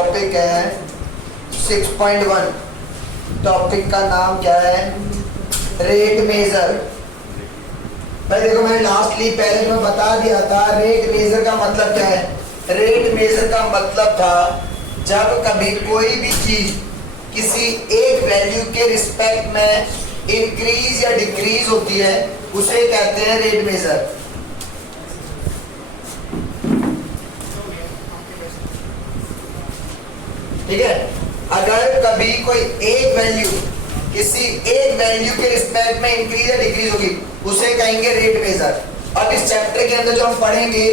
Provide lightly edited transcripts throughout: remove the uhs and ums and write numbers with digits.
Topic है 6.1। Topic का नाम क्या है? Rate measure. भाई देखो, मैंने लास्टली पहले तुम्हें बता दिया था रेट मेजर का मतलब क्या है। रेट मेजर का मतलब था जब कभी कोई भी चीज किसी एक वैल्यू के रिस्पेक्ट में इंक्रीज या डिक्रीज होती है उसे कहते हैं रेट मेजर। ठीक है, अगर कभी कोई एक वैल्यू किसी एक वैल्यू के रिस्पेक्ट में इंक्रीज या डिक्रीज होगी उसे कहेंगे रेट मेजर। अब इस चैप्टर के अंदर जो हम पढ़ेंगे,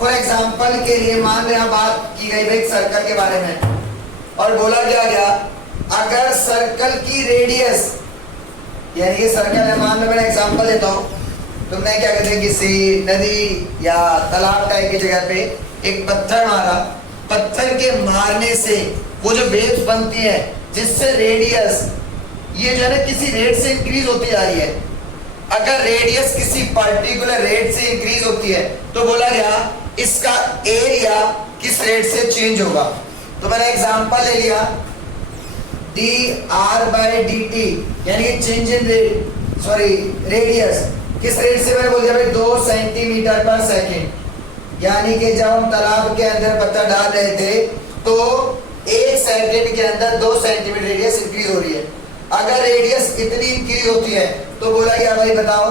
फॉर एग्जांपल के लिए मान लो यहाँ बात की गई एक सर्कल के बारे में और बोला क्या गया, अगर सर्कल की रेडियस, यानी कि सर्कल है, मान लो मैं एग्जांपल देता हूँ, तुमने क्या कहते हैं किसी नदी या तालाब टाइप की जगह पे एक पत्थर मारा, पत्थर के मारने से वो जो वेव्स बनती है जिससे रेडियस ये जो है ना किसी रेट से इंक्रीज होती जा रही है। अगर रेडियस किसी पर्टिकुलर रेट से इंक्रीज होती है तो बोला गया इसका एरिया किस रेट से चेंज होगा। तो मैंने एग्जांपल ले लिया dr/dt, यानी कि change in rate, sorry radius किस रेट से, मैंने बोल दिया भाई 2 सेंटीमीटर पर सेकेंड। यानी कि जब हम तालाब के अंदर पत्थर डाल रहे थे तो 1 सेकंड के अंदर 2 सेंटीमीटर रेडियस इंक्रीज हो रही है। अगर रेडियस इतनी इंक्रीज होती है तो बोला गया भाई बताओ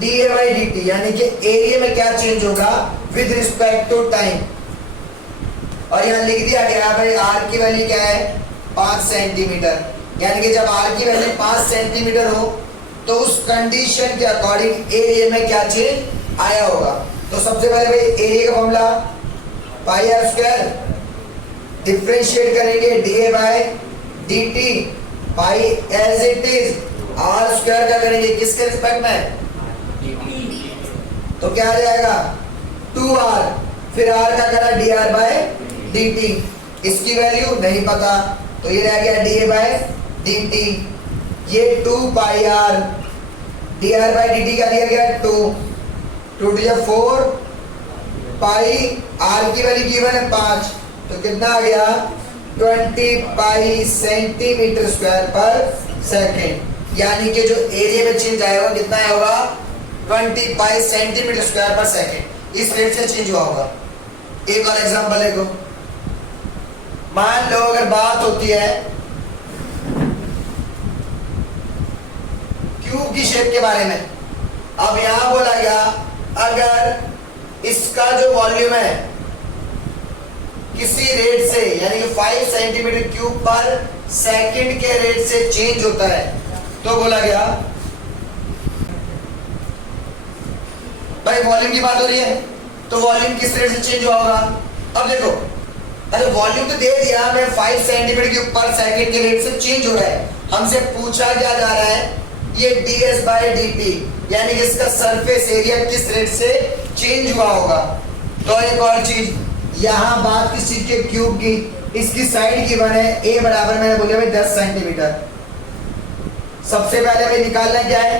dA/dt, यानी कि एरिया में क्या चेंज होगा विद रिस्पेक्ट टू टाइम। और यहाँ लिख दिया गया भाई r की वैल्यू क्या है 5 सेंटीमीटर, यानी कि जब r की वैल्यू 5 सेंटीमीटर हो तो उस कंडीशन के अकॉर्डिंग एरिया में क्या चेंज आया होगा। तो सबसे पहले भाई एरिया का formula pi r square, differentiate करेंगे dA/dt, pi as it is r square का करेंगे किसके रिस्पेक्ट में, तो क्या आ जाएगा 2r, फिर r का करा dr/dt, इसकी वैल्यू नहीं पता तो ये रह गया dA/dt, ये 2 पाई r, dr/dt का दिया गया 2 2 to 4 पाई, r की वैल्यू गिवन है 5, तो कितना आ गया 20 पाई सेंटीमीटर स्क्वायर पर सेकेंड। यानी कि जो एरिया में चेंज आएगा कितना होगा 20 पाई सेंटीमीटर स्क्वायर पर सेकेंड, इस रेट से चेंज हुआ होगा। एक और एग्जांपल देखो, मान लो अगर बात होती है क्यूब की शेप के बारे में। अब यहां बोला गया अगर इसका जो वॉल्यूम है किसी रेट से, यानी कि 5 सेंटीमीटर क्यूब पर सेकंड के रेट से चेंज होता है तो बोला गया भाई वॉल्यूम की बात हो रही है तो वॉल्यूम किस रेट से चेंज हुआ होगा। अब देखो, अरे वॉल्यूम तो दे दिया मैं 5 सेंटीमीटर क्यूब पर सेकंड के रेट से चेंज हो रहा है, हमसे पूछा क्या जा रहा है ये ds/dt, यानी कि इसका सरफेस एरिया किस रेट से चेंज हुआ होगा। तो एक और चीज, यहाँ बात किस चीज के क्यूब की, इसकी साइड की बने a बराबर मैंने बोला भाई 10 सेंटीमीटर। सबसे पहले भाई निकालना क्या है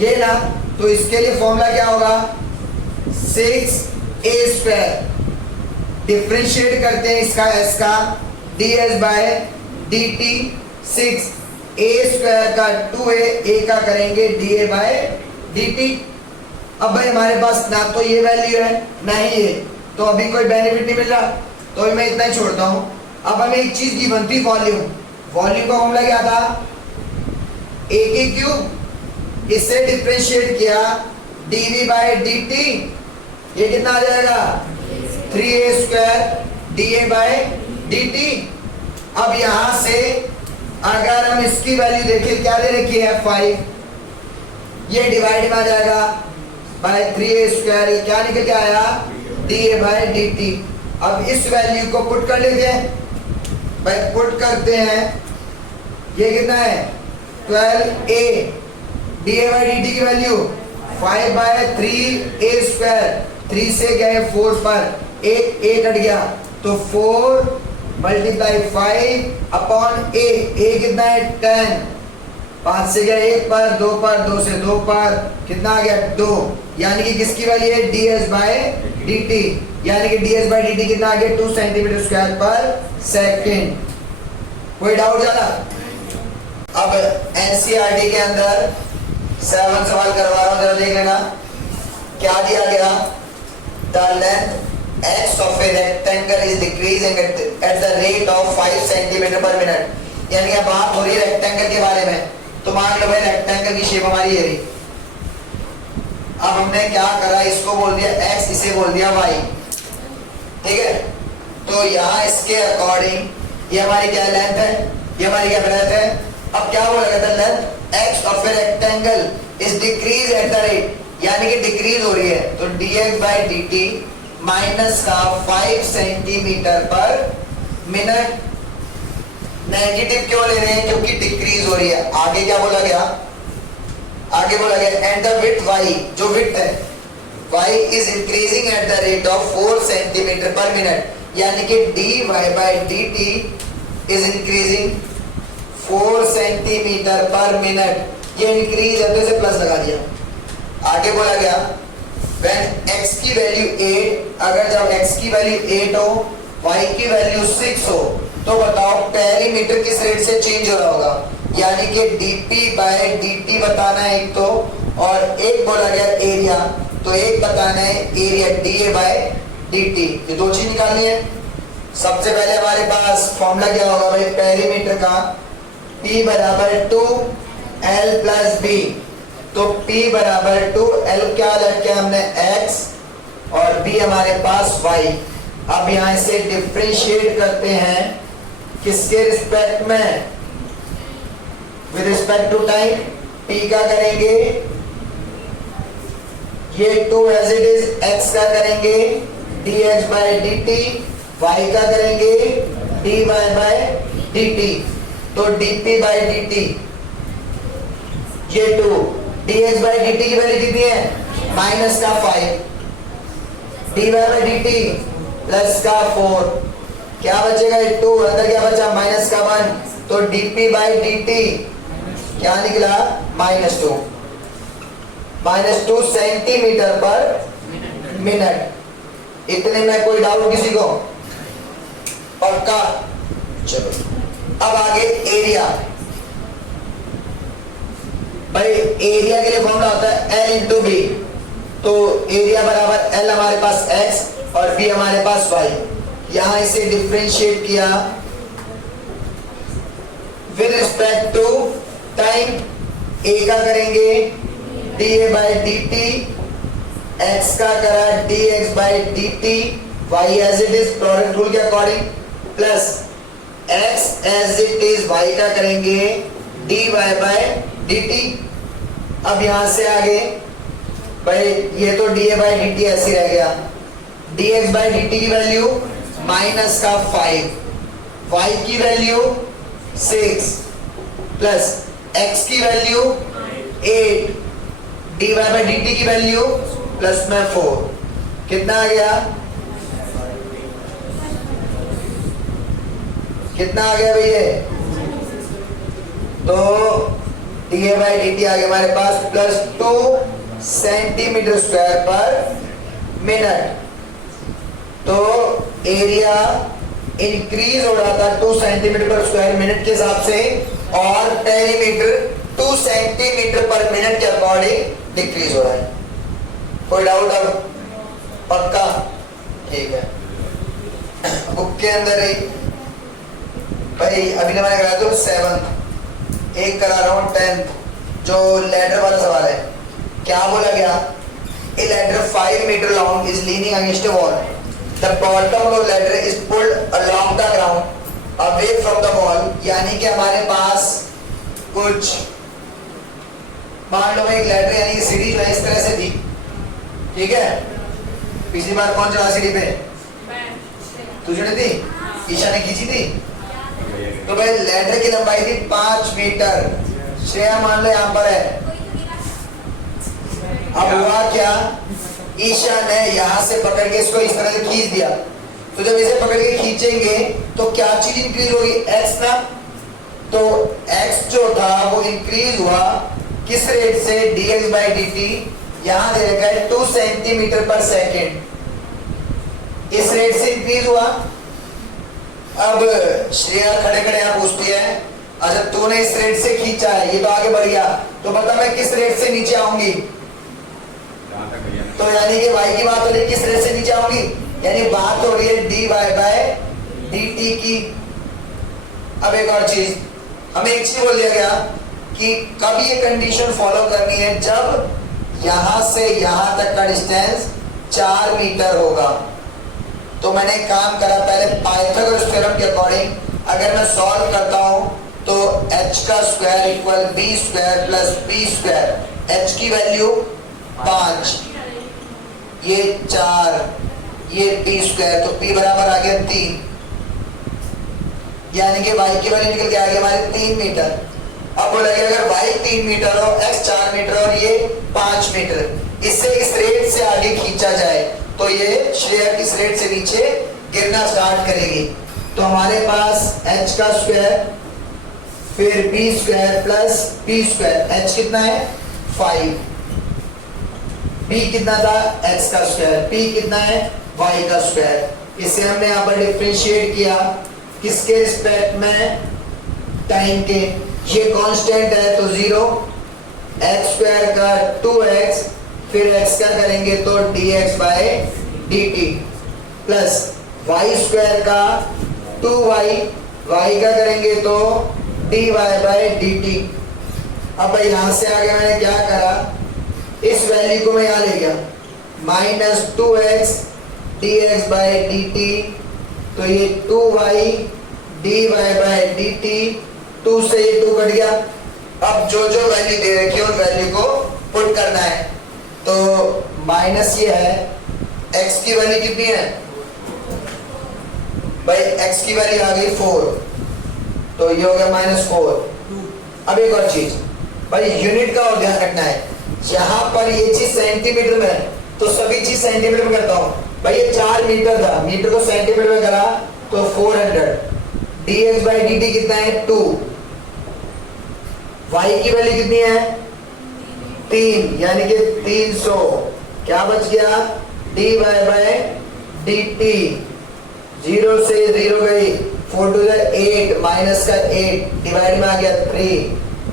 ये ना, तो इसके लिए फॉर्मूला क्या होगा 6a², डिफरेंशिएट करते हैं इसका s का ds/dt, 6a² का 2a, a का करेंगे dA/dt। अब भाई हमारे पास ना तो ये वैल्यू है ना ही ये, तो अभी कोई बेनिफिट नहीं मिल रहा तो अभी मैं इतना ही छोड़ता हूं। अब हमें एक चीज की बनती वॉल्यूम, वॉल्यूम का फॉर्मूला क्या था a की क्यूब, इससे डिफरेंशिएट किया dV/dt, ये कितना आ जाएगा 3a² dA/dt। अब यहां से अगर हम इसकी वैल्यू देखें क्या दे रखी है 5, ये डिवाइड में आ जाएगा बाय 3a², ये क्या निकल के आया dA/dt। अब इस वैल्यू को पुट कर लेते हैं भाई, पुट करते हैं, ये कितना है 12a, dA/dt की वैल्यू 5/3a², 3 से गए 4 पर, एक a कट गया तो 4 मल्टीप्लाई 5 अपॉन a, कितना है 10, 5 से गया 1 पर, 2 पर, 2 से 2 पर, कितना आ गया 2, यानी कि किसकी वैल्यू है ds/dt, यानी कि ds बाई dt कितना आ गया 2 सेंटीमीटर स्क्वायर पर सेकेंड। कोई डाउट ज्यादा? अब एनसीईआरटी के अंदर 7 सवाल करवा रहा हूं, जरा देख लेना क्या दिया गया। The length x of a rectangle is decreasing at the rate of 5 centimetre पर मिनट। यानी कि बात हो रही है रेक्टेंगल के बारे में, तो मान लो भाई रेक्टेंगल की शेप हमारी ये रही। अब हमने क्या करा, इसको बोल दिया x, इसे बोल दिया y, ठीक है। तो यहाँ इसके अकॉर्डिंग ये हमारी क्या लेंथ है, ये हमारी क्या ब्रेथ है। अब क्या बोला गया था, length x of a rectangle is decrease at the rate, यानी कि डिक्रीज हो रही है। तो dx बाई dt माइनस का 5 सेंटीमीटर पर मिनट। नेगेटिव क्यों ले रहे हैं, क्योंकि डिक्रीज हो रही है। आगे क्या बोला गया, आगे बोला गया एंड द विड्थ y, जो विड्थ है y is increasing at the rate of 4 centimetre पर मिनट, यानी कि dy by dt is increasing 4 centimetre पर मिनट। ये इंक्रीज है तो इसे प्लस लगा दिया। आगे बोला गया when x की वैल्यू 8, अगर जब x की वैल्यू 8 हो, y की वैल्यू 6 हो, तो बताओ पेरीमीटर किस रेट से चेंज हो रहा होगा। यानी कि dp बाय dt बताना है एक तो, और एक बोला गया एरिया, तो एक बताना है एरिया da बाय dt। ये दो चीज निकालनी है। सबसे पहले हमारे पास फॉर्मूला क्या होगा भाई, पेरीमीटर का p बराबर 2l प्लस b। तो p बराबर 2l क्या रखे हमने x, और b हमारे पास y। अब यहां से डिफरेंशिएट करते हैं किसके रिस्पेक्ट में, with respect to time. p का करेंगे ये 2 एज इट इज, x का करेंगे dx बाय dt, y का करेंगे dy बाय dt। तो dp बाय dt ये 2, dx बाय dt की वैल्यू कितनी है, माइनस का 5, dy बाय dt प्लस का 4, क्या बचेगा 2, अंदर क्या बचा माइनस का 1, तो dp बाय dt क्या निकला -2, -2 सेंटीमीटर पर मिनट। इतने में कोई डाउट किसी को? पक्का? चलो अब आगे एरिया। भाई एरिया के लिए फॉर्मूला होता है L इंटू बी। तो एरिया बराबर L हमारे पास x और b हमारे पास y। यहां इसे डिफरेंशिएट किया with respect to time. a का करेंगे da बाई dt, x का करा dx by dt, y as it is product rule के according, plus x as it is y का करेंगे dy बाई dt। अब यहां से आगे भाई ये तो da बाई dt ऐसे रह गया, dx बाई dt की वैल्यू माइनस का 5, y की वैल्यू 6, प्लस x की वैल्यू 8, dy बाई dt की वैल्यू प्लस में 4। कितना आ गया, कितना आ गया भैया? तो dy बाई dt आ गया हमारे पास plus 2 centimetre square per minute. तो एरिया इंक्रीज हो रहा था 2 सेंटीमीटर पर स्क्वायर मिनट के हिसाब से, और पेरीमीटर 2 सेंटीमीटर पर मिनट के अकॉर्डिंग डिक्रीज हो रहा है। कोई डाउट? अब पक्का? ठीक है। बुक के अंदर ही भाई अभी मैंने कराया तो 7, एक करा रहा हूँ 10, जो लेटर वाला सवाल है। क्या बोला गया, a ladder 5 metre long is leaning against a wall, the bottom of ladder is pulled along the ground away from the wall. यानी कि हमारे पास कुछ, मान लो एक लेटर यानी सीढ़ी जो है इस तरह से थी, ठीक है। पिछली बार कौन चढ़ा सीढ़ी पे, तू चढ़ी थी, ईशा ने खींची थी। तो भाई लेटर की लंबाई थी 5 मीटर, श्रेया मान लो यहाँ पर है। अब हुआ क्या, ईशा ने यहाँ से पकड़ के इसको इस तरह से खींच दिया। तो जब इसे पकड़ के खींचेंगे तो क्या चीज इंक्रीज होगी, x ना। तो x जो था वो इंक्रीज हुआ किस रेट से, dx बाई dt। यहां दे रखा है 2 सेंटीमीटर पर सेकेंड। इस रेट से इंक्रीज हुआ। अब श्रेया खड़े खड़े यहाँ पूछती है, अच्छा तूने इस रेट से खींचा है, ये तो आगे बढ़ गया, तो बता मैं किस रेट से नीचे आऊंगी। तो यानी कि y की बात हो रही है, किस रेट से नीचे आऊंगी, यानी बात हो रही है dy बाय dt की। अब एक और चीज, हमें एक चीज बोल दिया गया कि कब ये कंडीशन फॉलो करनी है, जब यहां से यहां तक का डिस्टेंस 4 मीटर होगा। तो मैंने एक काम करा, पहले पाइथागोरस थ्योरम के अकॉर्डिंग अगर मैं सॉल्व करता हूं तो h का square equal b square plus p square, h की वैल्यू 5, ये 4, ये p स्क्वायर, तो p बराबर आ गया 3, यानी कि y की वैल्यू निकल के आ गई हमारे 3 मीटर। अब बोला गया अगर y 3 मीटर हो, x 4 मीटर और ये 5 मीटर, इससे इस रेट से आगे खींचा जाए तो ये श्रेया किस रेट से नीचे गिरना स्टार्ट करेगी। तो हमारे पास h का स्क्वायर फिर b square plus p square, h कितना है 5, b कितना था x का स्क्वायर, p कितना है y का स्क्वायर। इसे हमने यहाँ पर डिफरेंशिएट किया किसके रिस्पेक्ट में, टाइम के। ये कांस्टेंट है तो 0, x स्क्वायर का 2x, फिर x का करेंगे तो dx by dt plus y square का 2y, y का करेंगे तो dy बाय dt। अब यहां से आगे मैंने क्या करा, इस वैल्यू को मैं यहां ले गया, minus 2x dx by dt, तो ये 2y dy बाय dt, 2 से ये 2 कट गया। अब जो जो वैल्यू दे रखी है उन वैल्यू को पुट करना है। तो माइनस ये है, x की वैल्यू कितनी है भाई, x की वैल्यू आ गई 4, तो ये हो गया -4। अब एक और चीज भाई, यूनिट का और ध्यान रखना है, यहाँ पर ये चीज सेंटीमीटर में है तो सभी चीज सेंटीमीटर में करता हूँ। भाई ये 4 मीटर था, मीटर को सेंटीमीटर में करा तो 400, dx बाई dt कितना है 2, y की वैल्यू कितनी है 3, यानी कि 300, क्या बच गया dy बाय dt, 0 से 0 गई, 4 टू 8, माइनस का 8, डिवाइड में आ गया 3,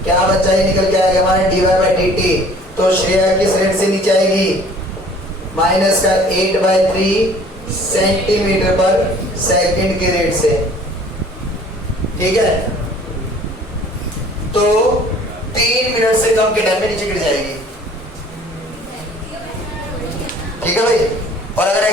क्या बचा है निकल के आ गया हमारा dy बाय dt। तो श्रेया किस रेट से नीचे आएगी, माइनस का 8/3 सेंटीमीटर पर सेकंड के रेट से, ठीक है। तो 3 मिनट से कम के टाइम में नीचे गिर जाएगी, ठीक है भाई। और अगर